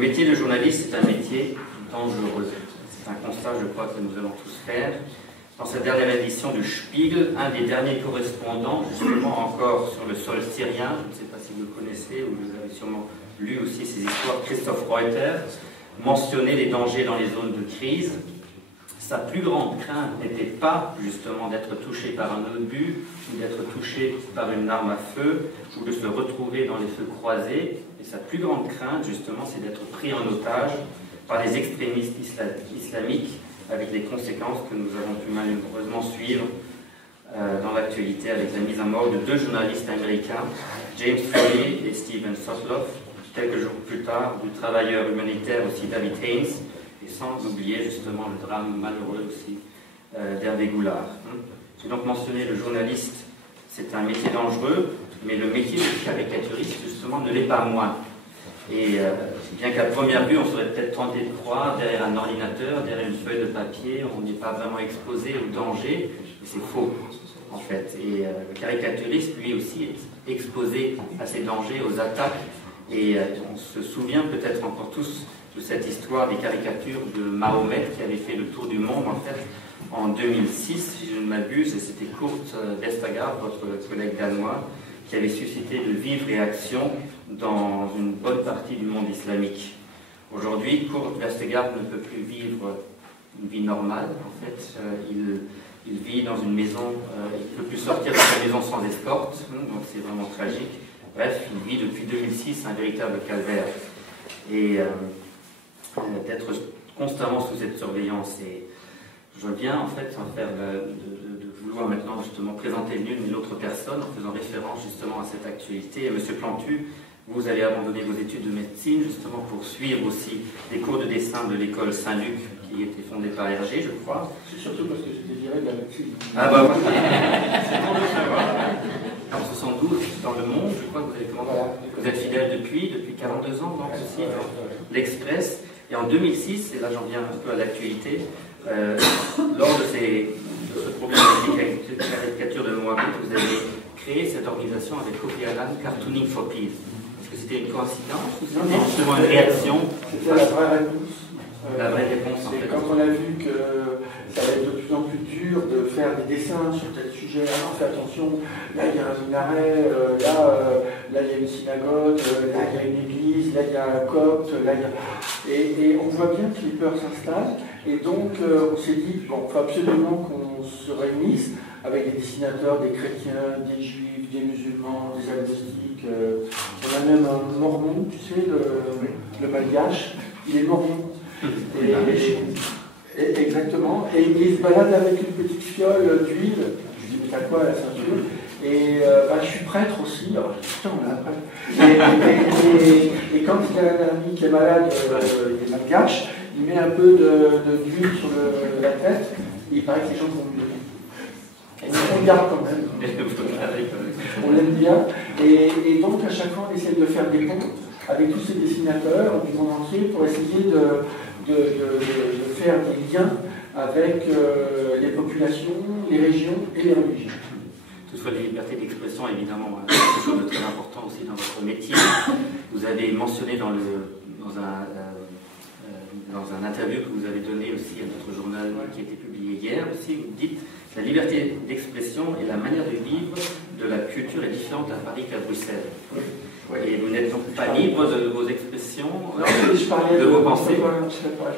métier de journaliste, c'est un métier dangereux. C'est un constat, je crois, que nous allons tous faire. Dans cette dernière édition du Spiegel, un des derniers correspondants, justement encore sur le sol syrien, je ne sais pas si vous le connaissez ou vous avez sûrement lu aussi ces histoires, Christoph Reuter, mentionnait les dangers dans les zones de crise. Sa plus grande crainte n'était pas justement d'être touché par un obus ou d'être touché par une arme à feu ou de se retrouver dans les feux croisés. Et sa plus grande crainte justement c'est d'être pris en otage par les extrémistes islamiques avec les conséquences que nous avons pu malheureusement suivre dans l'actualité avec la mise à mort de deux journalistes américains, James Foley et Steven Sotloff, quelques jours plus tard du travailleur humanitaire aussi David Haines, et sans oublier justement le drame malheureux aussi d'Hervé Goulard. J'ai donc mentionné le journaliste, c'est un métier dangereux, mais le métier de caricaturiste justement ne l'est pas moins. Et bien qu'à première vue on serait peut-être tenté de croire, derrière un ordinateur, derrière une feuille de papier, on n'est pas vraiment exposé au danger, mais c'est faux en fait. Et le caricaturiste lui aussi est exposé à ces dangers, aux attaques, et on se souvient peut-être encore tous de cette histoire des caricatures de Mahomet qui avait fait le tour du monde en fait en 2006, si je ne m'abuse, et c'était Kurt Vestager, votre collègue danois, qui avait suscité de vives réactions dans une bonne partie du monde islamique. Aujourd'hui, Kurt Vestager ne peut plus vivre une vie normale, en fait. Il vit dans une maison, il ne peut plus sortir de sa maison sans escorte, donc c'est vraiment tragique. Bref, il vit depuis 2006 un véritable calvaire. Et d'être constamment sous cette surveillance. Et je viens en fait en faire de vouloir maintenant justement présenter l'une et l'autre personne en faisant référence justement à cette actualité. Et Monsieur Plantu, vous avez abandonné vos études de médecine justement pour suivre aussi les cours de dessin de l'école Saint-Luc qui était fondée par Hergé, je crois. C'est surtout parce que j'étais viré de la médecine. Ah bah voilà. C'est bon de savoir. En 72, dans Le Monde, je crois que vous avez commencé. Vous êtes fidèle depuis 42 ans, donc aussi, dans l'Express. Et en 2006, et là j'en viens un peu à l'actualité, lors de ce problème de caricature de Mohamed, vous avez créé cette organisation avec Kofi Annan, Cartooning for Peace. Est-ce que c'était une coïncidence ou c'était justement une réaction? C'était la vraie réponse. La vraie réponse, en fait. Quand on a vu que ça allait être de plus en plus dur de faire des dessins sur tel sujet, alors fais attention, là il y a un minaret, là il y a une synagogue, là il y a une église, là il y a un copte, là il y a... Et on voit bien que les peurs s'installent, et donc on s'est dit, bon, il faut absolument qu'on se réunisse avec des dessinateurs, des chrétiens, des juifs, des musulmans, des agnostiques, on a même un mormon, tu sais, le malgache, il est mormon. Exactement, et il se balade avec une petite fiole d'huile. Je dis, mais t'as quoi à la ceinture? Et je suis prêtre aussi. Alors je dis, putain, on est un prêtre. Et quand il y a un ami qui est malade, il est malgache, il met un peu d'huile sur la tête, et il paraît que les gens vont mieux. Et on garde quand même. On l'aime bien. Et donc, à chaque fois, on essaie de faire des ponts avec tous ces dessinateurs du monde entier pour essayer de faire des liens avec les populations, les régions et les religions. Toutefois, les libertés d'expression, évidemment, quelque chose de très important aussi dans votre métier. Vous avez mentionné dans un interview que vous avez donné aussi à notre journal qui a été publié hier aussi, vous dites la liberté d'expression et la manière de vivre de la culture est différente à Paris qu'à Bruxelles. Oui. Et vous n'êtes donc pas libre de vos expressions, de vos pensées. Je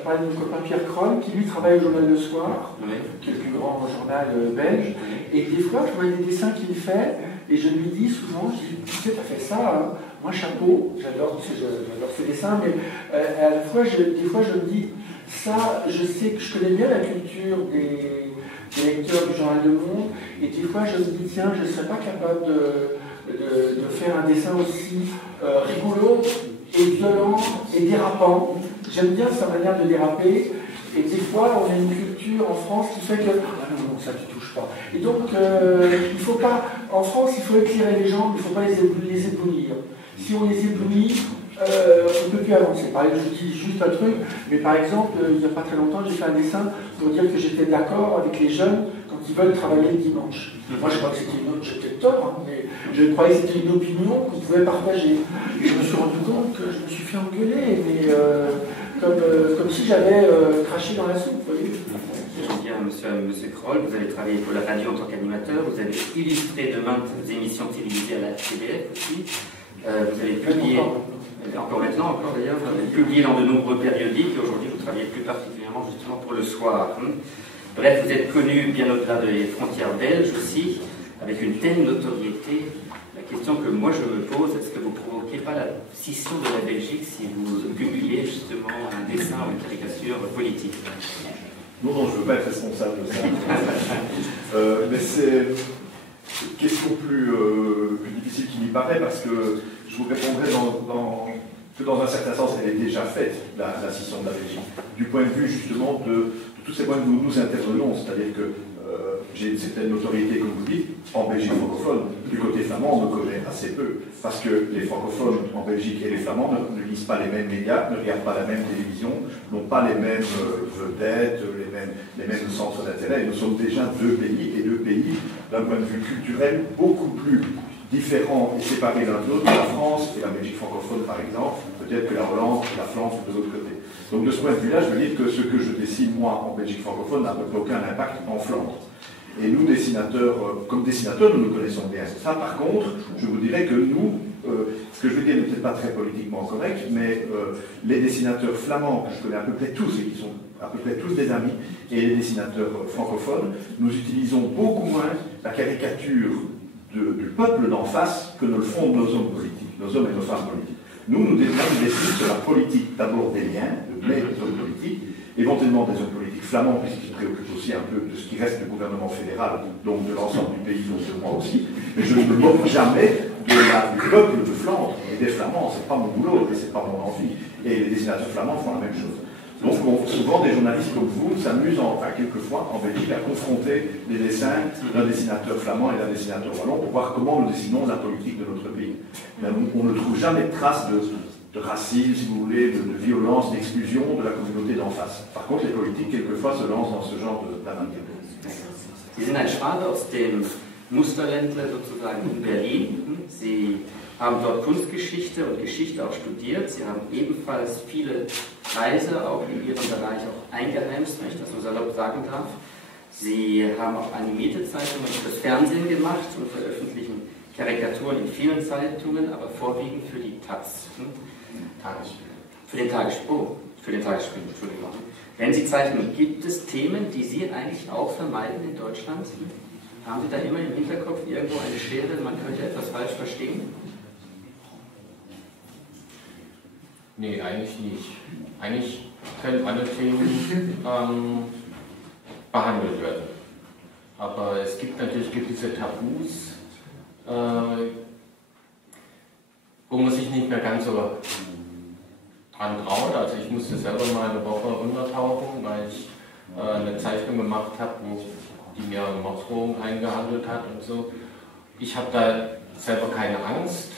parlais de mon copain Pierre Kroll, qui lui travaille au journal Le Soir, qui est le plus grand journal belge. Et des fois, je vois des dessins qu'il fait, et je lui dis souvent, je dis, tu sais, t'as fait ça, hein. Moi chapeau, j'adore ces dessins, mais à la fois, des fois je me dis, ça, je sais que je connais bien la culture des lecteurs du journal Le Monde, et des fois je me dis, tiens, je ne serais pas capable de faire un dessin aussi rigolo et violent et dérapant. J'aime bien sa manière de déraper, et des fois on a une culture en France qui fait que ah non, ça tu touches pas. Et donc il faut pas, en France il faut éclairer les gens, il ne faut pas les éblouir. Si on les éblouit, on ne peut plus avancer. Par exemple, je dis juste un truc, mais par exemple, il n'y a pas très longtemps, j'ai fait un dessin pour dire que j'étais d'accord avec les jeunes quand qui veulent travailler le dimanche. Moi, je crois que c'était une autre, j'ai peut-être tort, hein, mais je croyais que c'était une opinion qu'on pouvait partager. Et je me suis rendu compte que je me suis fait engueuler, mais comme si j'avais craché dans la soupe, vous voyez. J'aime bien, monsieur Kroll, vous avez travaillé pour la radio en tant qu'animateur, vous avez illustré de maintes émissions télévisées à la TBF aussi, vous avez publié, encore maintenant, encore d'ailleurs, vous avez publié dans de nombreux périodiques, et aujourd'hui vous travaillez plus particulièrement justement pour le soir. Bref, vous êtes connu bien au-delà des frontières belges aussi, avec une telle notoriété. La question que moi je me pose, est-ce que vous ne provoquez pas la scission de la Belgique si vous publiez justement un dessin ou une caricature politique? Non, je ne veux pas être responsable de ça. Mais c'est une question plus difficile qu'il n'y paraît, parce que je vous répondrai que dans un certain sens, elle est déjà faite, la scission de la Belgique, du point de vue justement de tous ces points où nous intervenons, c'est-à-dire que j'ai une certaine notoriété, comme vous dites, en Belgique francophone. Du côté flamand, on me connaît assez peu, parce que les francophones en Belgique et les flamands ne lisent pas les mêmes médias, ne regardent pas la même télévision, n'ont pas les mêmes vedettes, les mêmes centres d'intérêt. Nous sommes déjà deux pays, et deux pays d'un point de vue culturel beaucoup plus différents et séparés l'un de l'autre, la France et la Belgique francophone par exemple, peut-être que la Hollande et la Flandre de l'autre côté. Donc de ce point de vue-là, je veux dire que ce que je dessine moi en Belgique francophone n'a aucun impact en Flandre. Et nous, dessinateurs, comme dessinateurs, nous nous connaissons bien. Ça, par contre, je vous dirais que nous, ce que je veux dire n'est peut-être pas très politiquement correct, mais les dessinateurs flamands, que je connais à peu près tous, et qui sont à peu près tous des amis, et les dessinateurs francophones, nous utilisons beaucoup moins la caricature du peuple d'en face que ne le font nos hommes politiques, nos hommes et nos femmes politiques. Nous dessinons sur la politique, d'abord des liens, des hommes politiques, éventuellement des hommes politiques flamands, puisqu'ils se préoccupent aussi un peu de ce qui reste du gouvernement fédéral, donc de l'ensemble du pays, donc de moi aussi. Mais je ne me moque jamais du peuple de Flandre et des Flamands, c'est pas mon boulot et c'est pas mon envie. Et les dessinateurs flamands font la même chose. Donc souvent des journalistes comme vous s'amusent, quelquefois en Belgique, à confronter les dessins d'un dessinateur flamand et d'un dessinateur wallon pour voir comment nous dessinons la politique de notre pays. Mais on ne trouve jamais de traces de racisme, si vous voulez, de violence, d'exclusion de la communauté d'en face. Par contre, les politiques, quelquefois, se lancent dans ce genre d'aventure. Sie sind ein Schwabe aus dem Musterländle sozusagen in Berlin. Sie haben dort Kunstgeschichte und Geschichte auch studiert. Sie haben ebenfalls viele Preise auch in Ihrem Bereich auch eingeheimst, wenn ich das so salopp sagen darf. Sie haben auch animierte Zeitungen fürs Fernsehen gemacht und veröffentlichen Karikaturen in vielen Zeitungen, aber vorwiegend für die Taz. Für den Tagesspiegel, Entschuldigung. Wenn Sie zeichnen, gibt es Themen, die Sie eigentlich auch vermeiden in Deutschland? Haben Sie da immer im Hinterkopf irgendwo eine Schere, man könnte etwas falsch verstehen? Nee, eigentlich nicht. Eigentlich können alle Themen behandelt werden. Aber es gibt natürlich gewisse Tabus, wo man sich nicht mehr ganz so dran traut. Also ich musste selber mal eine Woche untertauchen, weil ich eine Zeichnung gemacht habe, die mir eine Morddrohung eingehandelt hat und so. Ich habe da selber keine Angst,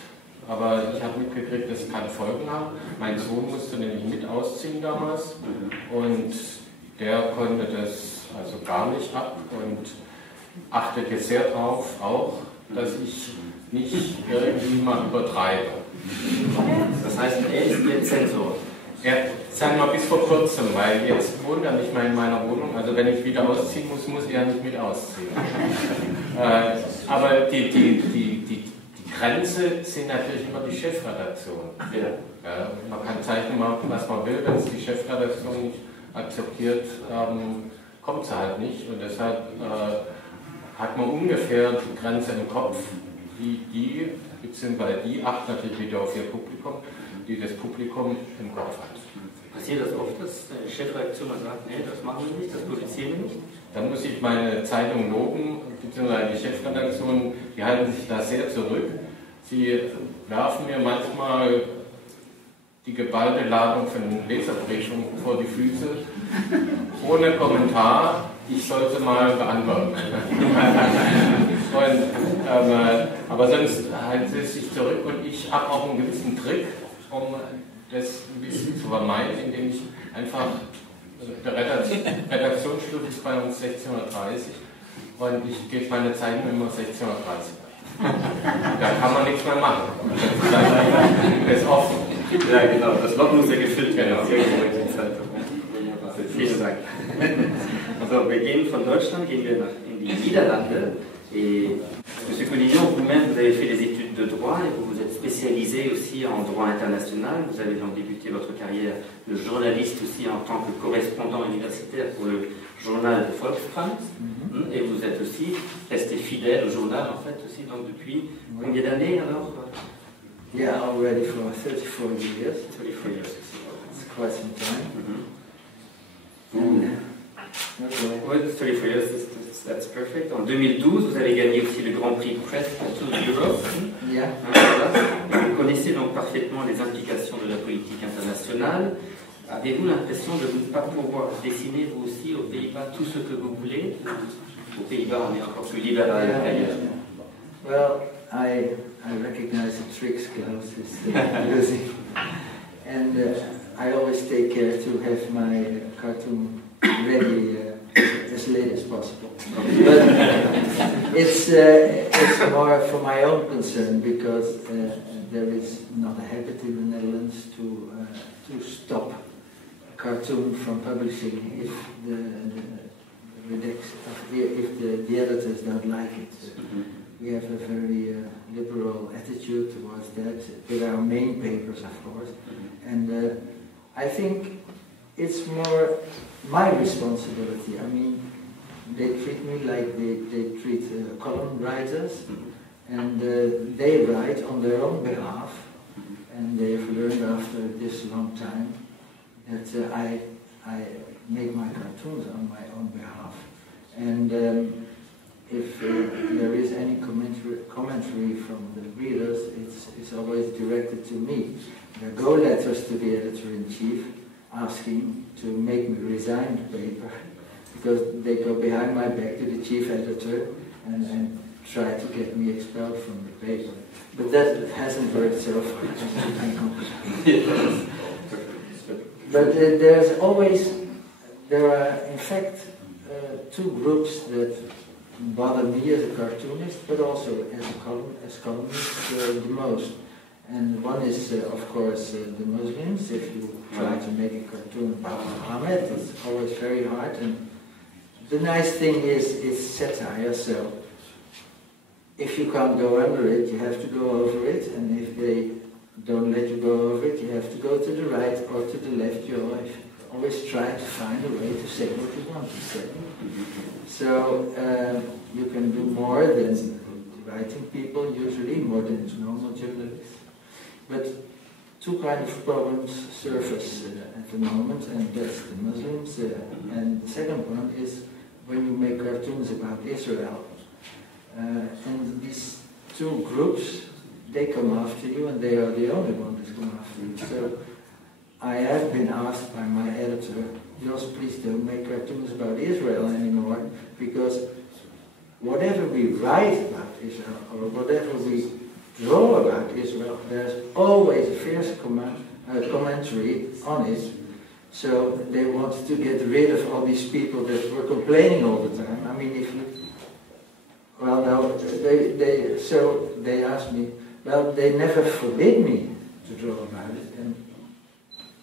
aber ich habe mitgekriegt, dass es keine Folgen hat. Mein Sohn musste nämlich mit ausziehen damals und der konnte das also gar nicht ab und achtete sehr darauf auch, dass ich nicht irgendwie mal übertreibe. Das heißt, er ist Ihr Zensor? Sagen wir mal bis vor kurzem, weil jetzt wohnt er nicht mehr in meiner Wohnung, also wenn ich wieder ausziehen muss, muss er nicht mit ausziehen. Aber die Grenze sind natürlich immer die Chefredaktion. Ja, man kann zeichnen, was man will, wenn es die Chefredaktion nicht akzeptiert, kommt sie halt nicht und deshalb hat man ungefähr die Grenze im Kopf, beziehungsweise die achten natürlich wieder auf ihr Publikum, die das Publikum im Kopf hat. Passiert das oft, dass die Chefredaktion sagt, nee, das machen wir nicht, das publizieren wir nicht? Dann muss ich meine Zeitung loben, beziehungsweise die Chefredaktion, die halten sich da sehr zurück. Sie werfen mir manchmal die geballte Ladung von Leserbriefen vor die Füße, ohne Kommentar, ich sollte mal beantworten. Aber sonst halten sie sich zurück und ich habe auch einen gewissen Trick, um das ein bisschen zu vermeiden, indem ich einfach, der Redaktionsschluss ist bei uns 16:30 Uhr, und ich gebe meine Zeiten immer 16:30 Uhr. Da kann man nichts mehr machen. Das ist offen. Ja, genau, das Loch muss ja gefüllt werden. Genau. Vielen Dank. Also, wir gehen von Deutschland, gehen wir in die Niederlande. Et Monsieur Collignon, vous-même, vous avez fait des études de droit et vous vous êtes spécialisé aussi en droit international. Vous avez donc débuté votre carrière de journaliste aussi en tant que correspondant universitaire pour le journal de Volkskrant. Et vous êtes aussi resté fidèle au journal, en fait, aussi, donc depuis combien d'années alors? Yeah, already for 34 years. 34 years. It's quite some time. Oui, 34 years, that's perfect. En 2012, vous avez gagné aussi le Grand Prix Press to Europe. Yeah. Vous connaissez donc parfaitement les implications de la politique internationale. Avez-vous l'impression de ne pas pouvoir dessiner vous aussi aux Pays-Bas tout ce que vous voulez? Aux Pays-Bas, on est encore plus libéral qu'ailleurs. Well, I recognize the tricks Klaus is using, and I always take care to have my cartoon ready as late as possible. But it's more for my own concern because there is not a habit in the Netherlands to stop a cartoon from publishing if the editors don't like it. We have a very liberal attitude towards that, with our main papers, of course. And I think it's more my responsibility. I mean, they treat me like they treat column writers, and they write on their own behalf, and they've learned after this long time that I make my cartoons on my own behalf. And if there is any commentary from the readers, it's always directed to me. There go letters to the editor-in-chief asking to make me resign the paper, because they go behind my back to the chief editor and try to get me expelled from the paper. But that hasn't worked so far. But there are in fact two groups that bother me as a cartoonist, but also as columnist the most. And one is, of course, the Muslims. If you try to make a cartoon about Muhammad, it's always very hard. And the nice thing is, it's satire, so if you can't go under it, you have to go over it. And if they don't let you go over it, you have to go to the right or to the left. You always try to find a way to say what you want to say. So you can do more than writing people, usually, more than normal journalists. But two kinds of problems surface at the moment, and that's the Muslims. And the second one is when you make cartoons about Israel. And these two groups, they come after you, and they are the only ones that come after you. So I have been asked by my editor, Jos, please don't make cartoons about Israel anymore, because whatever we write about Israel, or whatever we draw about Israel, there's always a fierce commentary on it. So they want to get rid of all these people that were complaining all the time. I mean, if you... Well, no, so they asked me, well, they never forbid me to draw about it, and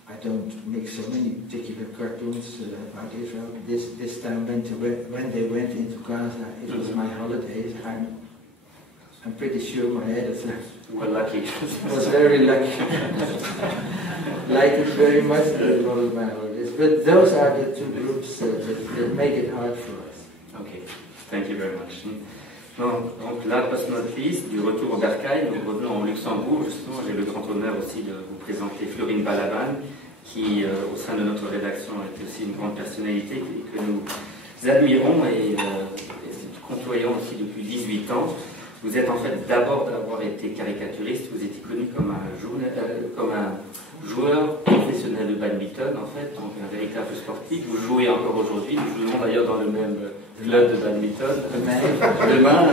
I don't make so many particular cartoons about Israel. This time when they went into Gaza, it was my holidays. I'm pretty sure my editor was very lucky. Liked it very much, that it was my holidays. But those are the two groups that make it hard for us. Okay, thank you very much. Donc last but not least, du retour au bercail, nous revenons au Luxembourg. Justement, j'ai le grand honneur aussi de vous présenter Florine Balaban, qui au sein de notre rédaction est aussi une grande personnalité que nous admirons et côtoyons aussi depuis 18 ans. Vous êtes en fait d'abord d'avoir été caricaturiste, vous étiez connu comme un joueur professionnel de badminton en fait, donc un véritable sportif. Vous jouez encore aujourd'hui, nous jouons d'ailleurs dans le même club de badminton demain,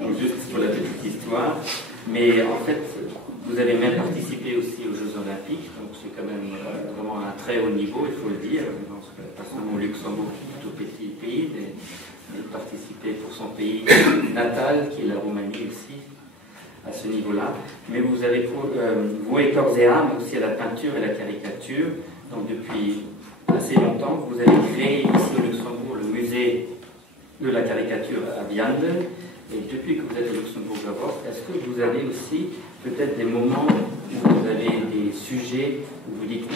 donc juste pour la petite histoire. Mais en fait, vous avez même participé aussi aux Jeux Olympiques, donc c'est quand même vraiment un très haut niveau, il faut le dire. Pas seulement au Luxembourg, qui est un tout petit pays, mais de participer pour son pays natal, qui est la Roumanie aussi, à ce niveau-là. Mais vous avez voué corps et âme aussi à la peinture et la caricature. Donc depuis assez longtemps, vous avez créé ici au Luxembourg le musée de la caricature à Vianden. Et depuis que vous êtes au Luxembourg-Gavor, est-ce que vous avez aussi peut-être des moments où vous avez des sujets où vous dites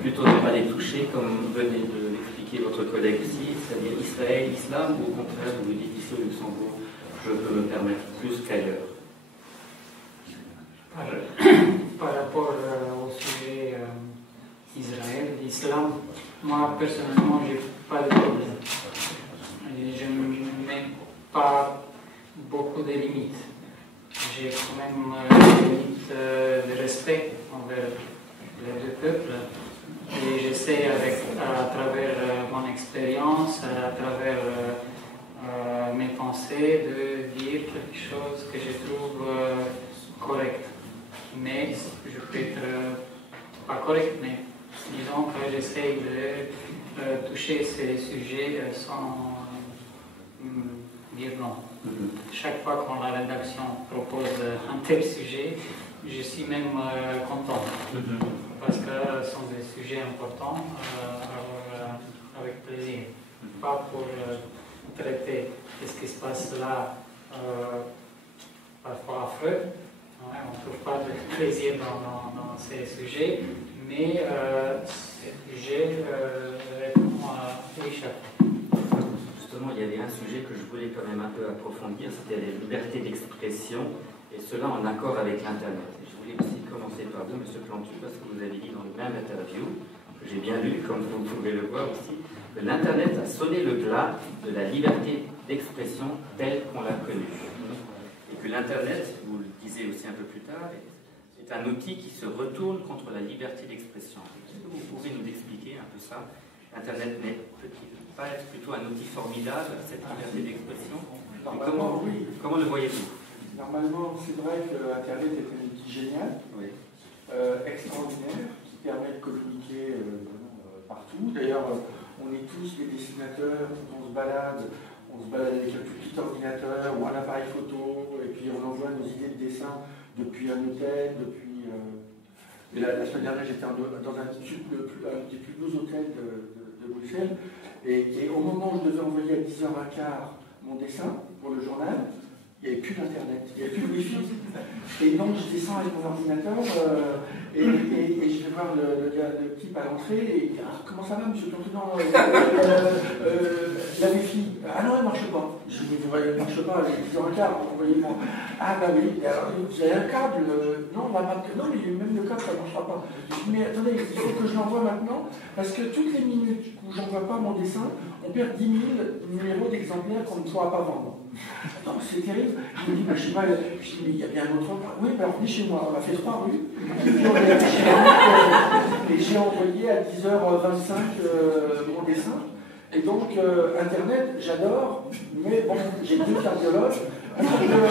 plutôt ne pas les toucher, comme venez de l'expliquer votre collègue ici, c'est-à-dire Israël, Islam, ou au contraire, vous vous dites ici au Luxembourg, je peux me permettre plus qu'ailleurs? Par rapport au sujet Israël, l'islam, moi personnellement, je n'ai pas de problème. Je ne mets pas beaucoup de limites. J'ai quand même des limites de respect envers les deux peuples. Et j'essaie à travers mon expérience, à travers mes pensées, de dire quelque chose que je trouve correct. Mais je peux être pas correct, mais disons que j'essaie de toucher ces sujets sans dire non. Chaque fois quand la rédaction propose un tel sujet, je suis même content. Parce que ce sont des sujets importants, avec plaisir. Pas pour traiter de ce qui se passe là, parfois affreux. On ne trouve pas de plaisir dans ces sujets, mais j'ai répondu à oui, chaque fois. Justement, il y avait un sujet que je voulais quand même un peu approfondir, c'était la liberté d'expression, et cela en accord avec l'Internet. Je voulais aussi commencer par vous, M. Plantu, parce que vous avez dit dans le même interview, que j'ai bien lu, comme vous pouvez le voir aussi, que l'Internet a sonné le glas de la liberté d'expression telle qu'on l'a connue. Et que l'Internet, vous le disiez aussi un peu plus tard, est un outil qui se retourne contre la liberté d'expression. Est-ce que vous pouvez nous expliquer un peu ça? L'Internet peut-il pas être plutôt un outil formidable, cette liberté d'expression? Normalement, oui. Comment le voyez-vous? Normalement, c'est vrai que Internet est un outil génial, oui. Extraordinaire, qui permet de communiquer partout. D'ailleurs, on est tous des dessinateurs, on se balade avec un tout petit ordinateur ou un appareil photo, et puis on envoie nos idées de dessin depuis un hôtel, depuis... la semaine dernière, j'étais dans un des plus beaux hôtels de Bruxelles, et au moment où je devais envoyer à 10h15 mon dessin pour le journal, il n'y avait plus d'internet, il n'y avait plus de wifi. Et donc je descends avec mon ordinateur et je vais voir le type à l'entrée et il dit ah, comment ça va monsieur Plantu? La wifi, ah non elle ne marche pas. Je dis elle ne marche pas, j'ai 10h15, envoyez-moi. Ah bah oui, alors, vous avez un câble? Non, on va pas. Non mais même le câble ça ne marchera pas. Je dis mais attendez, il faut que je l'envoie maintenant parce que toutes les minutes où je n'envoie pas mon dessin, on perd 10 000 numéros d'exemplaires qu'on ne pourra pas vendre. Non, c'est terrible. Je me dis, bah, je sais pas, je dis, mais il y a bien un autre endroit. Oui, ben venez chez moi. On a fait 3 rues. Et puis on est allé chez moi. Et j'ai envoyé à 10h25 mon dessin. Et donc, Internet, j'adore, mais bon, j'ai 2 cardiologues. Un cardiologue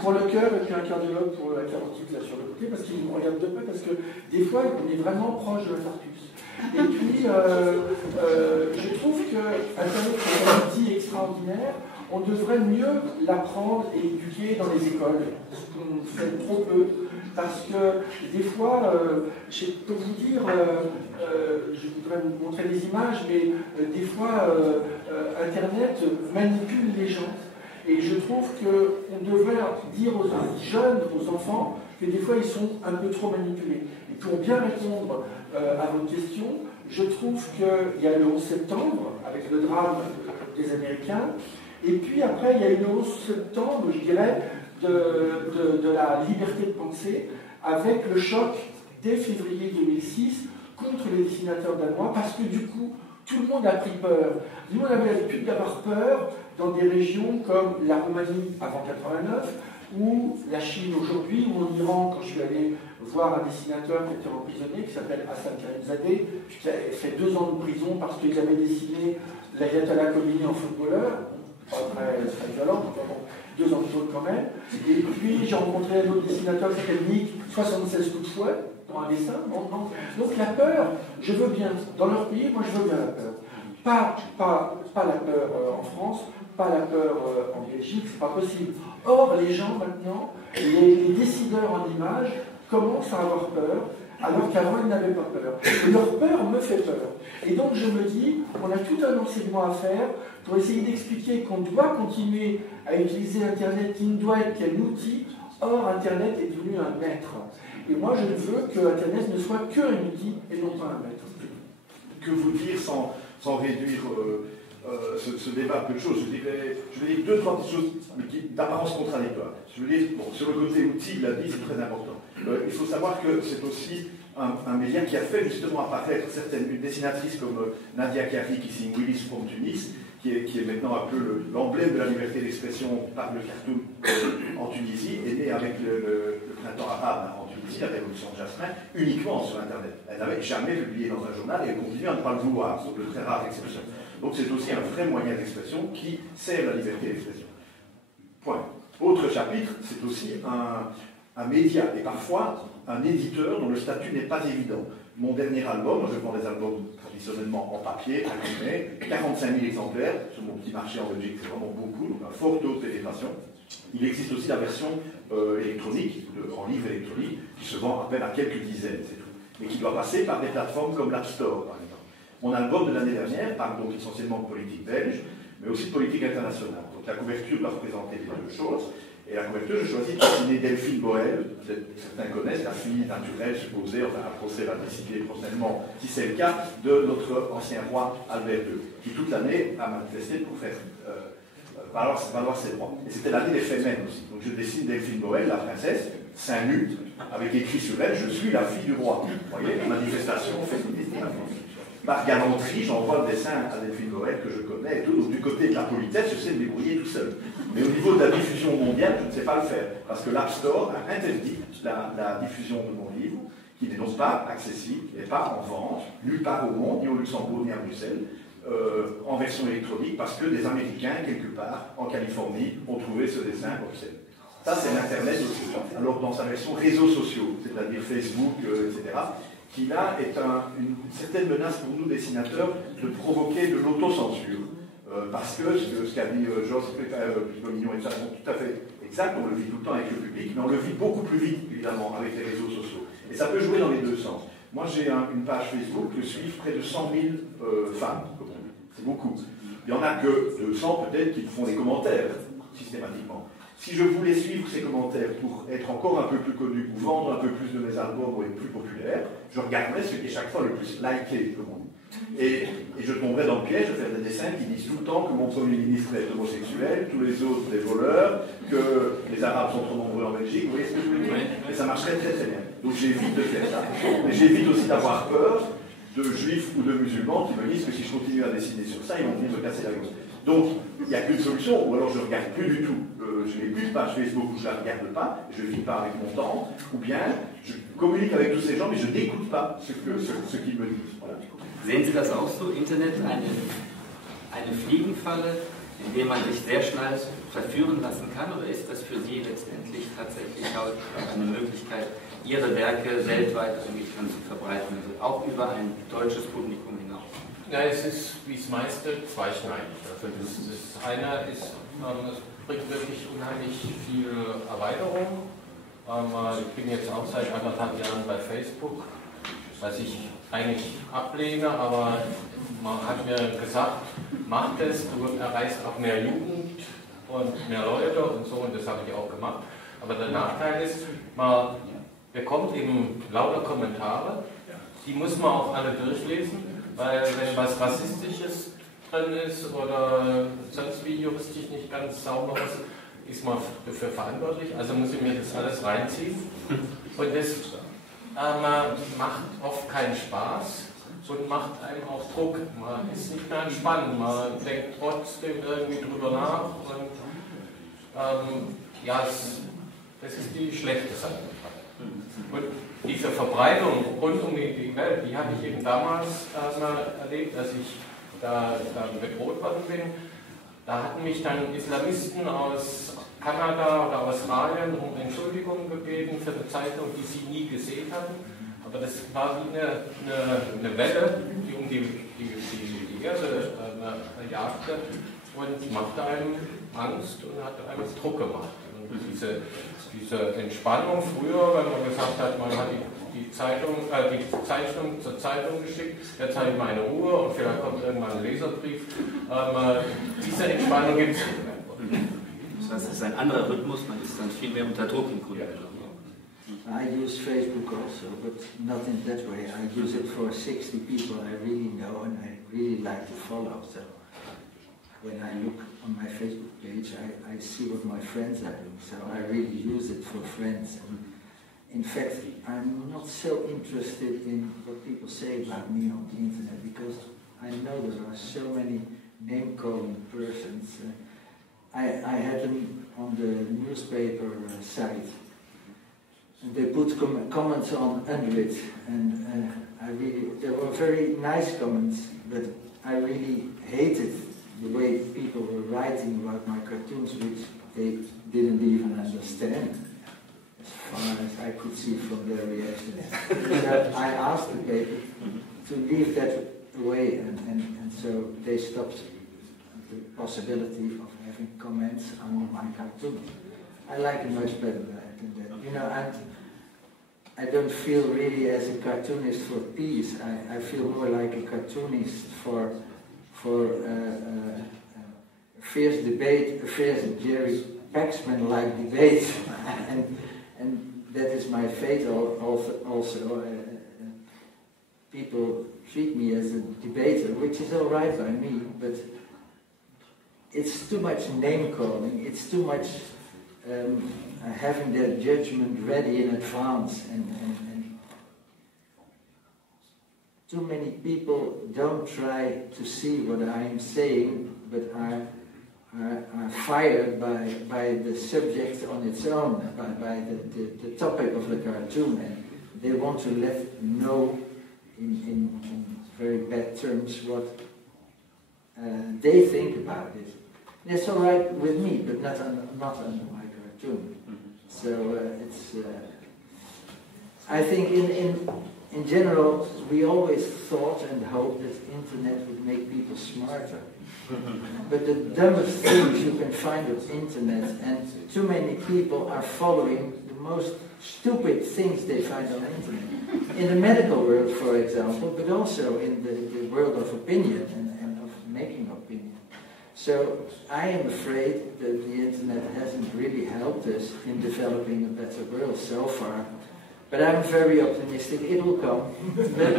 pour le cœur et puis un cardiologue pour la carotide là sur le côté, parce qu'ils me regardent de près, parce que des fois, on est vraiment proche de l'infarctus. Et puis, je trouve que Internet est un outil extraordinaire. On devrait mieux l'apprendre et éduquer dans les écoles, ce qu'on fait trop peu. Parce que des fois, pour vous dire, je voudrais vous montrer des images, mais des fois, Internet manipule les gens. Et je trouve qu'on devrait dire aux jeunes, aux enfants, que des fois, ils sont un peu trop manipulés. Et pour bien répondre à votre question, je trouve qu'il y a le 11 septembre, avec le drame des Américains, et puis après, il y a eu le 11 septembre, je dirais, de la liberté de penser, avec le choc dès février 2006 contre les dessinateurs danois, parce que du coup, tout le monde a pris peur. Tout le monde avait l'habitude d'avoir peur dans des régions comme la Roumanie avant 89, ou la Chine aujourd'hui, ou en Iran, quand je suis allé voir un dessinateur qui était emprisonné, qui s'appelle Hassan Karimzadeh, qui a fait 2 ans de prison parce qu'il avait dessiné l'Ayatollah Khomeini en footballeur. Pas très violent, 2 ans de faute quand même. Et puis j'ai rencontré un autre dessinateur qui s'appelle Nick, 76 coups de fouet dans un dessin. Donc la peur, je veux bien. Dans leur pays, moi je veux bien la peur. pas la peur en France, pas la peur en Belgique, c'est pas possible. Or, les gens maintenant, les décideurs en images, commencent à avoir peur, alors qu'avant ils n'avaient pas peur. Et leur peur me fait peur. Et donc je me dis, on a tout un enseignement à faire pour essayer d'expliquer qu'on doit continuer à utiliser Internet, qui ne doit être qu'un outil. Or, Internet est devenu un maître. Et moi, je veux que Internet ne soit qu'un outil et non pas un maître. Que vous dire sans réduire ce débat à peu de choses? Je vais dire deux, trois petites choses d'apparence contradictoire. Je veux dire, bon, sur le côté outil, il l'a dit, c'est très important. Il faut savoir que c'est aussi un média qui a fait justement apparaître une dessinatrice comme Nadia Kari, qui signe Willis from Tunis, qui est maintenant un peu l'emblème de la liberté d'expression par le cartoon en Tunisie, est née avec le printemps arabe en Tunisie, la révolution de Jasmin, uniquement sur Internet. Elle n'avait jamais publié dans un journal et elle continue à ne pas le vouloir, sauf de très rares exceptions. Donc c'est aussi un vrai moyen d'expression qui sert la liberté d'expression. Point. Autre chapitre, c'est aussi un média et parfois un éditeur dont le statut n'est pas évident. Mon dernier album, je vends des albums traditionnellement en papier, imprimé, 45 000 exemplaires, sur mon petit marché en Belgique, c'est vraiment beaucoup, donc un fort taux de pénétration. Il existe aussi la version électronique, en livre électronique, qui se vend à peine à quelques dizaines, c'est tout, mais qui doit passer par des plateformes comme l'App Store, par exemple. Mon album de l'année dernière parle donc essentiellement de politique belge, mais aussi de politique internationale. Donc la couverture doit représenter les deux choses. Et la couverture, je choisis de dessiner Delphine Boel, certains connaissent, la fille naturelle supposée, enfin un procès va décider prochainement, si c'est le cas, de notre ancien roi Albert II, qui toute l'année a manifesté pour faire valoir ses droits. Et c'était l'année des Femmes aussi. Donc je dessine Delphine Boel, la princesse, seins nus, avec écrit sur elle, je suis la fille du roi. Vous voyez, la manifestation féministe de la France. Par galanterie, j'envoie le dessin à Delphine Boel que je connais et tout. Donc du côté de la politesse, je sais me débrouiller tout seul. Mais au niveau de la diffusion mondiale, je ne sais pas le faire. Parce que l'App Store a interdit la diffusion de mon livre, qui n'est donc pas accessible, n'est pas en vente, nulle part au monde, ni au Luxembourg, ni à Bruxelles, en version électronique, parce que des Américains, quelque part, en Californie, ont trouvé ce dessin obscène. Ça, c'est l'Internet aussi. Alors, dans sa version réseaux sociaux, c'est-à-dire Facebook, etc., qui là est une certaine menace pour nous dessinateurs de provoquer de l'autocensure. Parce que ce qu'a dit Georges Picomignon et ça sont tout à fait exact, on le vit tout le temps avec le public, mais on le vit beaucoup plus vite, évidemment, avec les réseaux sociaux. Et ça peut jouer dans les deux sens. Moi, j'ai une page Facebook que suivent près de 100 000 femmes. C'est beaucoup. Il n'y en a que 200 peut-être qui font des commentaires systématiquement. Si je voulais suivre ces commentaires pour être encore un peu plus connu, pour vendre un peu plus de mes albums ou être plus populaire, je regarderais ce qui est chaque fois le plus liké, comme on dit. Et je tomberais dans le piège de faire des dessins qui disent tout le temps que mon Premier ministre est homosexuel, tous les autres des voleurs, que les Arabes sont trop nombreux en Belgique, vous voyez ce que je veux dire? Et ça marcherait très très bien. Donc j'évite de faire ça. Mais j'évite aussi d'avoir peur de juifs ou de musulmans qui me disent que si je continue à dessiner sur ça, ils vont venir me casser la gueule. Donc, il n'y a qu'une solution, ou alors je ne regarde plus du tout. Je n'ai plus de page Facebook où je ne la regarde pas, je ne vis pas avec mon temps, ou bien je communique avec tous ces gens, mais je n'écoute pas ce qu'ils me disent. Voilà. Sehen Sie das auch so? Internet eine Fliegenfalle, in der man sich sehr schnell verführen lassen kann, oder ist das für Sie letztendlich tatsächlich auch eine Möglichkeit, Ihre Werke weltweit irgendwie zu verbreiten, also auch über ein deutsches Publikum hinaus? Ja, es ist wie das meiste zweischneidig. Also das eine ist, es bringt wirklich unheimlich viel Erweiterung. Ich bin jetzt auch seit 1,5 Jahren bei Facebook, was ich eigentlich ablehne, aber man hat mir gesagt, mach das, du erreichst auch mehr Jugend und mehr Leute und so, und das habe ich auch gemacht. Aber der Nachteil ist, man bekommt eben lauter Kommentare, die muss man auch alle durchlesen. Weil wenn was Rassistisches drin ist oder sonst wie juristisch nicht ganz sauber ist man dafür verantwortlich. Also muss ich mir das alles reinziehen. Und das macht oft keinen Spaß und macht einem auch Druck. Man ist nicht mehr entspannt, man denkt trotzdem irgendwie drüber nach. Und ja, das ist die schlechte Seite. Und diese Verbreitung rund um die Welt, die habe ich eben damals erlebt, als ich da bedroht worden bin. Da hatten mich dann Islamisten aus Kanada oder Australien um Entschuldigung gebeten für eine Zeitung, die sie nie gesehen hatten. Aber das war wie eine Welle, die um die Erde jagte und machte einem Angst und hat einem Druck gemacht. Und diese Entspannung früher, wenn man gesagt hat, man hat die Zeichnung zur Zeitung geschickt, jetzt habe ich meine Ruhe und vielleicht kommt irgendwann ein Leserbrief. Diese Entspannung gibt es nicht mehr. Das heißt, es ist ein anderer Rhythmus, man ist dann viel mehr unter Druck im Grunde. I use Facebook also, but not in that way. I use it for 60 people I really know and I really like to follow. So when I look on my Facebook page, I see what my friends are doing. So I really use it for friends. And in fact, I'm not so interested in what people say about me on the internet because I know there are so many name-calling persons. I had them on the newspaper site. And they put comments on under it, and there were very nice comments, but I really hated the way people were writing about my cartoons, which they didn't even understand, as far as I could see from their reactions. So I asked the paper to leave that away, and so they stopped the possibility of having comments on my cartoons. I like it much better than that. You know, I don't feel really as a cartoonist for peace. I feel more like a cartoonist for fierce debate, a fierce Jerry Paxman-like debate, and that is my fate also. People treat me as a debater, which is all right by me, but it's too much name-calling, it's too much having their judgment ready in advance, and too many people don't try to see what I am saying, but are fired by the subject on its own, by the topic of the cartoon, and they want to let know in very bad terms what they think about it. That's all right with me, but not under my cartoon. So it's. I think in general we always thought and hoped that the internet would make people smarter. But the dumbest things you can find on the internet, and too many people are following the most stupid things they find on the internet. In the medical world, for example, but also in the world of opinion and of making opinion. So I am afraid that the internet hasn't really helped us in developing a better world so far. But I'm very optimistic, it will come. But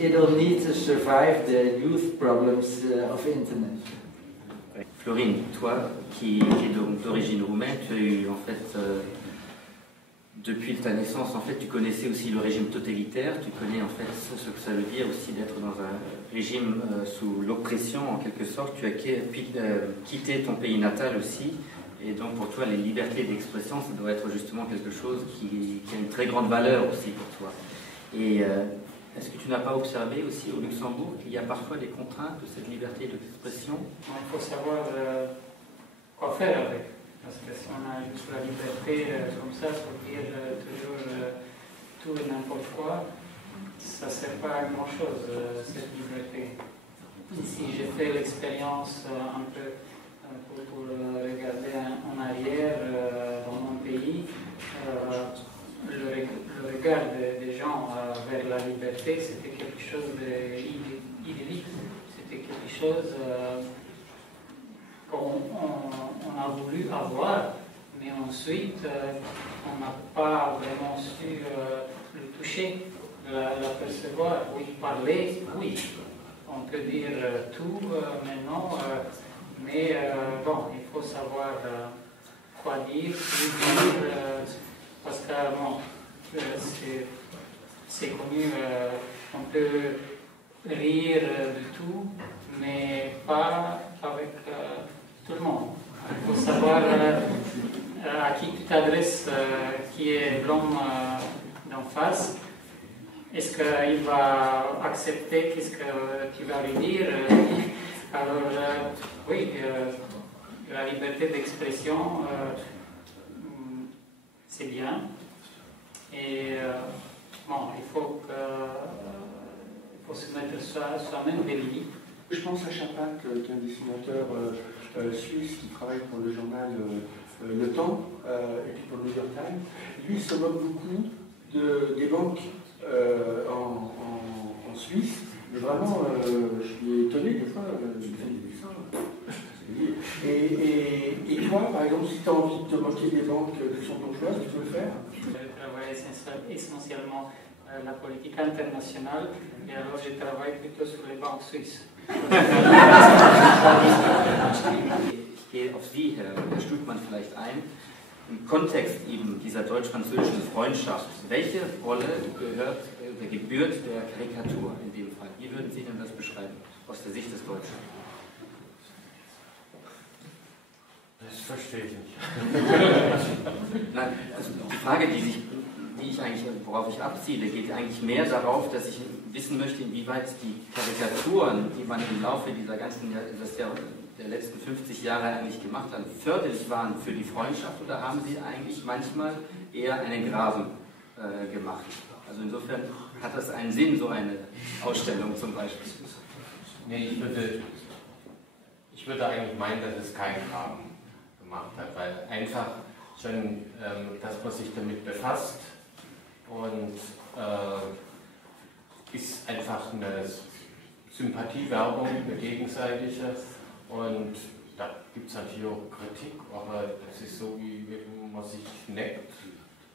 it'll need to survive the youth problems of internet. Florine, toi qui es d'origine roumaine, tu as eu en fait, depuis ta naissance, en fait, tu connaissais aussi le régime totalitaire, tu connais en fait ce que ça veut dire aussi d'être dans un régime sous l'oppression en quelque sorte, tu as quitté ton pays natal aussi, et donc pour toi les libertés d'expression, ça doit être justement quelque chose qui a une très grande valeur aussi pour toi. Et est-ce que tu n'as pas observé aussi au Luxembourg qu'il y a parfois des contraintes de cette liberté d'expression? Il faut savoir quoi faire avec. Parce que si on a juste la liberté comme ça, pour dire toujours tout et n'importe quoi, ça ne sert pas à grand chose, cette liberté. Si j'ai fait l'expérience un peu pour regarder en arrière dans mon pays, le regard des gens vers la liberté, c'était quelque chose d'idyllique. C'était quelque chose qu'on a voulu avoir, mais ensuite on n'a pas vraiment su le toucher, l'apercevoir. Oui, parler, oui, on peut dire tout maintenant, mais bon, il faut savoir quoi dire, parce que bon, c'est connu, on peut rire de tout, mais pas avec tout le monde. Il faut savoir à qui tu t'adresses, qui est l'homme d'en face. Est-ce qu'il va accepter qu'est-ce que tu vas lui dire? Alors, oui, la liberté d'expression, c'est bien. Et bon, il faut se mettre soi-même des limites. Je pense à Chapak, qui est un dessinateur suisse qui travaille pour le journal Le Temps et puis pour le New York Times. Lui, il se moque beaucoup des banques en Suisse. Mais vraiment, je suis étonné des fois, il fait des dessins. Et toi, par exemple, si tu as envie de te moquer des banques luxembourgeoises, tu peux le faire? Je travaille essentiellement la politique internationale et alors je travaille plutôt sur les banques suisses. Ich gehe auf Sie, Herr Stutmann, vielleicht ein. Im Kontext eben dieser deutsch-französischen Freundschaft, welche Rolle gebührt der Karikatur in dem Fall? Wie würden Sie denn das beschreiben, aus der Sicht des Deutschen? Das verstehe ich nicht. Nein, also die Frage, worauf ich abziele, geht eigentlich mehr darauf, dass ich wissen möchte, inwieweit die Karikaturen, die man im Laufe der letzten 50 Jahre eigentlich gemacht hat, förderlich waren für die Freundschaft oder haben sie eigentlich manchmal eher einen Graben gemacht? Also insofern hat das einen Sinn, so eine Ausstellung zum Beispiel. Nee, ich würde eigentlich meinen, dass es keinen Graben gemacht hat, weil einfach schon, dass man sich damit befasst und ist einfach eine Sympathiewerbung, eine gegenseitige, und da gibt es natürlich auch Kritik, aber das ist so, wie wenn man sich neckt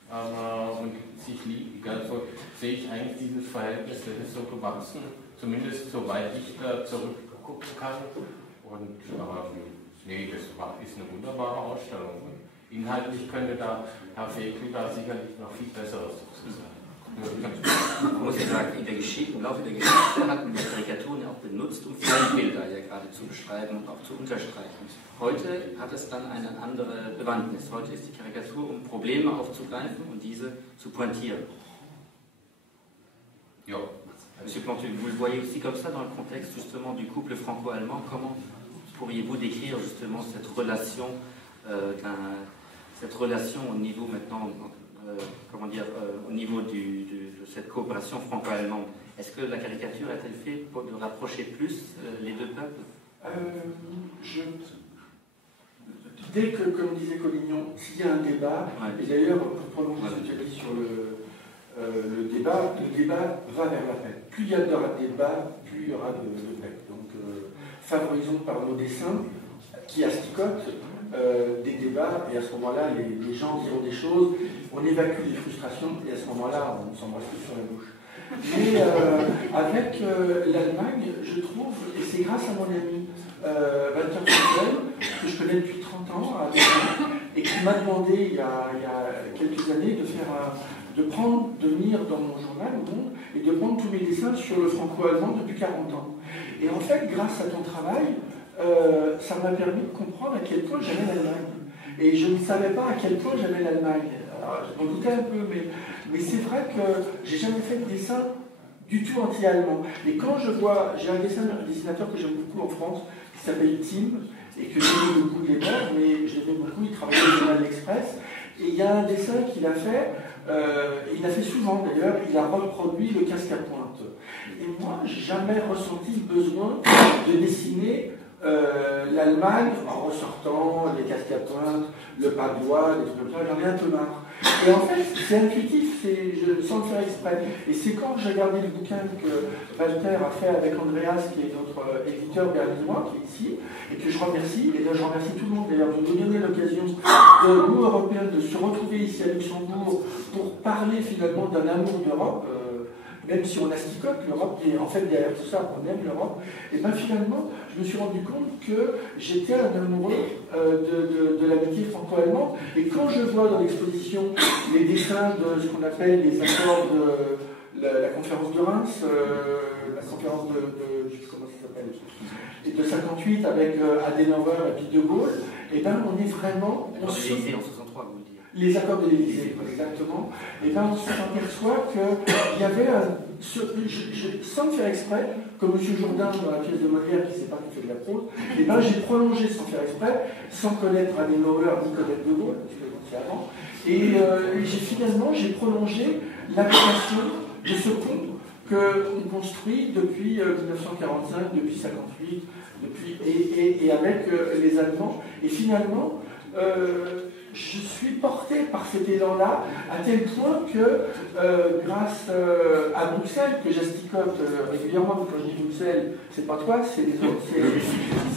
und sich liebt. Also sehe ich eigentlich dieses Verhältnis, das ist so gewachsen, zumindest soweit ich da zurückgucken kann. Und nee, das ist eine wunderbare Ausstellung. Und inhaltlich könnte da Herr Fekli da sicherlich noch viel Besseres dazu sagen. Man muss ja sagen, im Laufe der Geschichte hatten wir Karikaturen ja auch benutzt, um Feindbilder ja gerade zu beschreiben und auch zu unterstreichen. Heute hat es dann eine andere Bewandtnis. Heute ist die Karikatur, um Probleme aufzugreifen und diese zu pointieren. Ja. Monsieur Plantu, vous le voyez aussi comme ça dans le contexte justement du couple franco-allemand. Comment pourriez-vous décrire justement cette relation au niveau maintenant, au niveau de cette coopération franco-allemande? Est-ce que la caricature a-t-elle fait pour de rapprocher plus les deux peuples? Dès que, comme disait Collignon, s'il y a un débat, et d'ailleurs, pour prolonger ce que tu as dit sur le débat va vers la paix. Plus il y aura de débat, plus il y aura de paix. Donc, favorisons par nos dessins qui asticotent des débats, et à ce moment-là, les gens diront des choses, on évacue les frustrations, et à ce moment-là, on s'embrasse plus sur la bouche. Mais avec l'Allemagne, je trouve, et c'est grâce à mon ami Walter Schubel, que je connais depuis 30 ans à Berlin, et qui m'a demandé il y a quelques années de venir dans mon journal au Monde et de prendre tous mes dessins sur le franco-allemand depuis 40 ans. Et en fait, grâce à ton travail, ça m'a permis de comprendre à quel point j'aimais l'Allemagne. Et je ne savais pas à quel point j'aimais l'Allemagne. Je m'en doutais un peu, mais c'est vrai que j'ai jamais fait de dessin du tout anti-allemand. Et quand je vois, j'ai un dessinateur que j'aime beaucoup en France, qui s'appelle Tim, et que j'aime beaucoup les bords, mais je l'aime beaucoup, il travaille au Journal L'Express, et il y a un dessin qu'il a fait, il l'a fait souvent d'ailleurs, il a reproduit le casque à pointe. Et moi, j'ai jamais ressenti le besoin de dessiner l'Allemagne en ressortant les casques à pointe, le padois, des trucs comme ça, j'en ai un peu marre. Et en fait, c'est intuitif, sans le faire exprès. Et c'est quand j'ai regardé le bouquin que Walter a fait avec Andreas, qui est notre éditeur berlinois, qui est ici, et que je remercie, et là je remercie tout le monde d'ailleurs de nous donner l'occasion, de nous Européens, de se retrouver ici à Luxembourg pour parler finalement d'un amour d'Europe. Même si on asticote l'Europe, et en fait derrière tout ça, on aime l'Europe, et bien finalement, je me suis rendu compte que j'étais un amoureux de l'amitié franco-allemande, et quand je vois dans l'exposition les dessins de ce qu'on appelle les accords de la conférence de Reims, la conférence je sais comment ça s'appelle, et de 58 avec Adenauer et puis De Gaulle, et bien on est vraiment... On se disait en 63, vous le dites. Les accords de l'Élysée, exactement. Et bien on s'aperçoit qu'il y avait sans le faire exprès, comme M. Jourdain dans la pièce de Molière qui ne sait pas qu'il fait de la prose, et bien j'ai prolongé sans faire exprès, sans connaître Adenauer ni connaître De Gaulle, parce que c'est avant, et finalement j'ai prolongé l'application de ce pont qu'on construit depuis 1945, depuis 1958, et avec les Allemands. Et finalement, je suis porté par cet élan-là, à tel point que, grâce à Bruxelles, que j'asticote régulièrement, quand je dis Bruxelles, c'est pas toi, c'est les autres,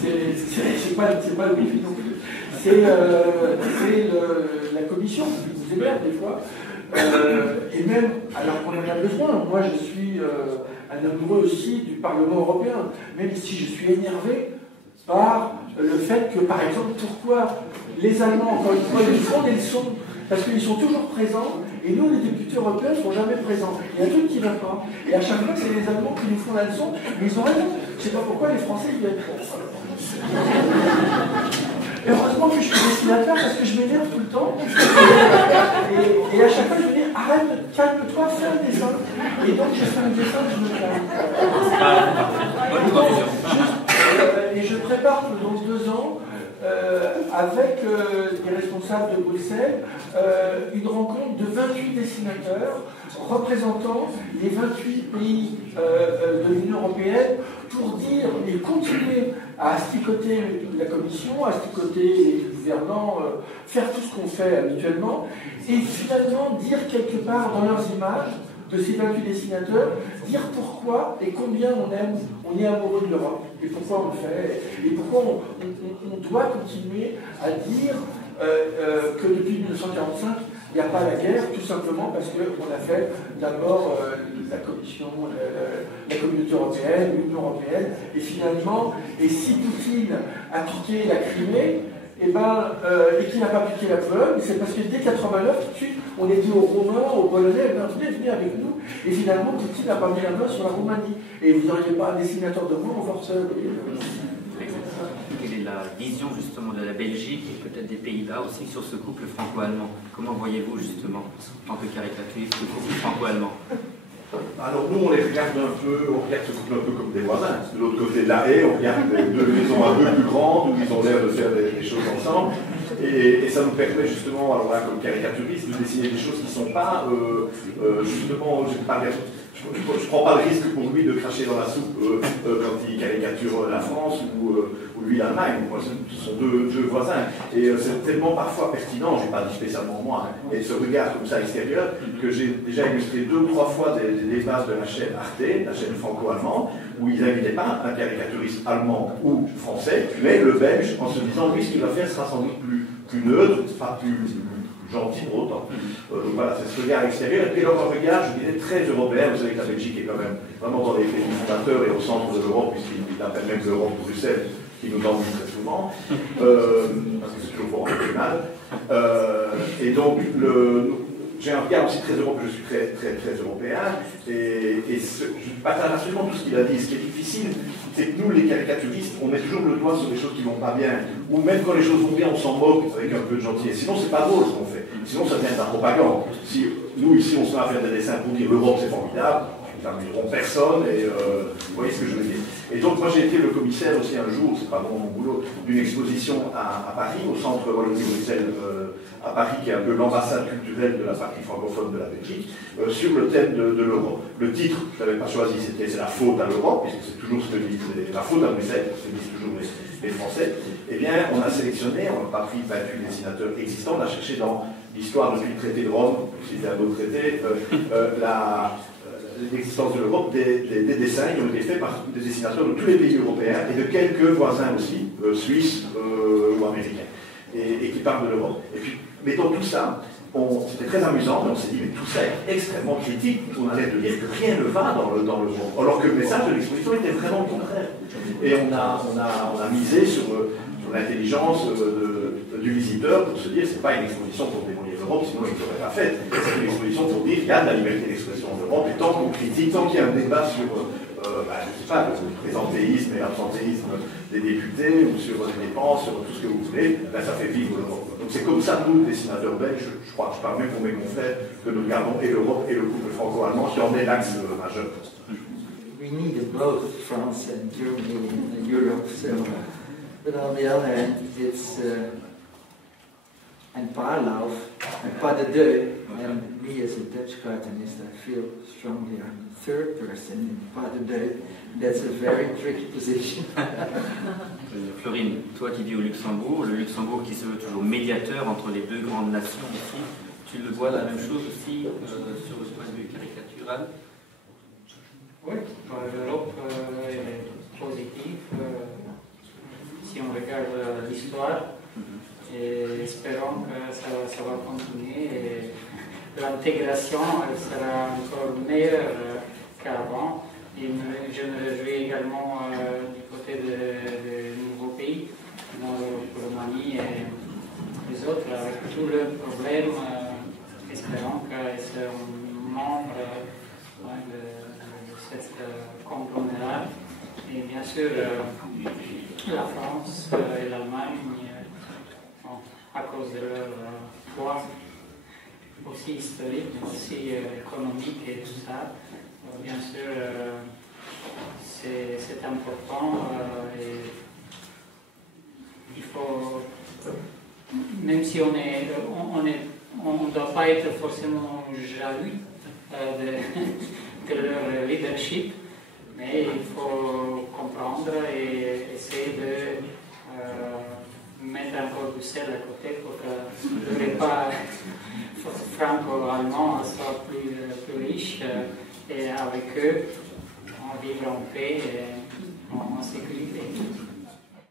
c'est pas le wifi non plus, c'est la commission qui vous émerde des fois, et même alors qu'on en a besoin. Moi, je suis un amoureux aussi du Parlement européen, même si je suis énervé par le fait que, par exemple, pourquoi les Allemands, encore une fois, ils font des leçons, parce qu'ils sont toujours présents, et nous, les députés européens, ne sont jamais présents. Il y a un truc qui ne va pas. Et à chaque fois, c'est les Allemands qui nous font la leçon, mais ils ont raison. Je ne sais pas pourquoi les Français, ils viennent. Et heureusement que je suis dessinateur, parce que je m'énerve tout le temps. Et à chaque fois, je me dis, arrête, calme-toi, fais un dessin. Et donc, je fais un dessin, je me calme. Et je prépare dans 2 ans, avec les responsables de Bruxelles, une rencontre de 28 dessinateurs représentant les 28 pays de l'Union européenne pour dire et continuer à asticoter la Commission, à asticoter les gouvernants, faire tout ce qu'on fait habituellement, et finalement dire quelque part dans leurs images de ces 28 dessinateurs, dire pourquoi et combien on est amoureux de l'Europe, et pourquoi on le fait, et pourquoi on doit continuer à dire que depuis 1945, il n'y a pas la guerre, tout simplement parce qu'on a fait d'abord la Commission, la Communauté européenne, l'Union européenne, et finalement, et si Poutine a piqué la Crimée, et qui n'a pas piqué la Pologne, c'est parce que dès 89, tout de suite, on est dit aux Romains, aux Polonais, venez avec nous, et finalement, Poutine n'a pas mis la main sur la Roumanie. Et vous n'auriez pas un dessinateur de moi en forceur. Quelle est la vision justement de la Belgique et peut-être des Pays-Bas aussi sur ce couple franco-allemand? Comment voyez-vous justement, en tant que caricaturiste, ce couple franco-allemand? Alors nous, on les regarde un peu, on regarde ce couple un peu comme des voisins. De l'autre côté de la haie, on regarde 2 maisons un peu plus grandes où ils ont l'air de faire des choses ensemble. Et ça nous permet justement, alors là, comme caricaturiste, de dessiner des choses qui ne sont pas, justement, je ne prends pas le risque pour lui de cracher dans la soupe quand il caricature la France ou lui l'Allemagne. Ce sont deux voisins. Et c'est tellement parfois pertinent, je n'ai pas dit spécialement moi, et ce regard comme ça extérieur, que j'ai déjà illustré 2 ou 3 fois des bases de la chaîne Arte, la chaîne franco-allemande, où ils n'invitaient pas un caricaturiste allemand ou français, mais le belge, en se disant, lui, ce qu'il va faire sera sans doute plus neutre, pas plus gentil pour autant. Donc voilà, c'est ce regard extérieur. Et puis alors un regard, je dirais, très européen. Vous savez que la Belgique est quand même vraiment dans les pays fondateurs et au centre de l'Europe, puisqu'il appelle même l'Europe Bruxelles, qui nous ennuie très souvent, parce que c'est toujours pour un peu mal. Et donc, j'ai un regard aussi très européen, je suis très européen, et je partage absolument tout ce qu'il a dit. Ce qui est difficile, c'est que nous, les caricaturistes, on met toujours le doigt sur des choses qui ne vont pas bien, ou même quand les choses vont bien, on s'en moque avec un peu de gentillesse. Sinon, c'est pas drôle ce qu'on fait. Sinon, ça devient de la propagande. Si nous, ici, on se met à faire des dessins pour dire l'Europe, c'est formidable, ils n'amuseront personne, et vous voyez ce que je veux dire. Et donc, moi, j'ai été le commissaire aussi un jour, c'est pas vraiment mon boulot, d'une exposition à Paris, au centre Wallonie-Bruxelles à Paris, qui est un peu l'ambassade culturelle de la partie francophone de la Belgique, sur le thème de l'Europe. Le titre, je ne l'avais pas choisi, c'était « C'est la faute à l'Europe », puisque c'est toujours ce que disent la faute à Bruxelles, ce que disent toujours les Français. Eh bien, on a sélectionné, on n'a pas pris 28 dessinateurs existants, on a cherché dans l'histoire depuis le traité de Rome, c'était un autre traité, l'existence de l'Europe, des dessins qui ont été faits par des dessinateurs de tous les pays européens et de quelques voisins aussi, suisses ou américains, et qui parlent de l'Europe. Et puis, mettons tout ça, c'était très amusant, mais on s'est dit, mais tout ça est extrêmement critique, on a l'air de dire que rien ne va dans le monde, alors que le message de l'exposition était vraiment le contraire. Et on a misé sur l'intelligence du visiteur pour se dire, c'est pas une exposition pour démolir l'Europe, sinon il ne l'aurait pas faite. C'est une exposition pour dire, il y a de la liberté d'expression en Europe, et tant qu'on critique, tant qu'il y a un débat sur, je ne sais pas, le présentéisme et l'absentéisme des députés, ou sur les dépenses, sur tout ce que vous voulez, ben, ça fait vivre l'Europe. Donc c'est comme ça, nous, dessinateurs belges, je crois que je parle même pour mes confrères, que nous regardons et l'Europe et le couple franco-allemand, qui en est l'axe majeur. We need both France and Germany and Europe, so, but on the other hand, it's and Paarlauf and Pas de Deux. And me as a Dutch cartoonist, I feel strongly I'm the third person in Pas de Deux. That's a very tricky position. Florine, toi qui vis au Luxembourg, le Luxembourg qui se veut toujours médiateur entre les deux grandes nations ici, tu le vois la même chose aussi sur le point de vue caricatural? Oui, l'Europe est positive. Si on regarde l'histoire, et espérons que ça va continuer. Et l'intégration sera encore meilleure qu'avant. Et je me réjouis également du côté des nouveaux pays, comme Roumanie et les autres, avec tous leurs problèmes. Espérons qu'ils seront membres de cette conglomérat. Et bien sûr, la France et l'Allemagne, à cause de leur poids aussi historique, mais aussi économique et tout ça, bien sûr, c'est important et il faut, même si on ne doit pas être forcément jaloux de leur leadership, mais il faut comprendre et essayer de mettre encore du sel à côté pour que le repas franco-allemand soit plus riche et avec eux, on vivre en paix et en sécurité.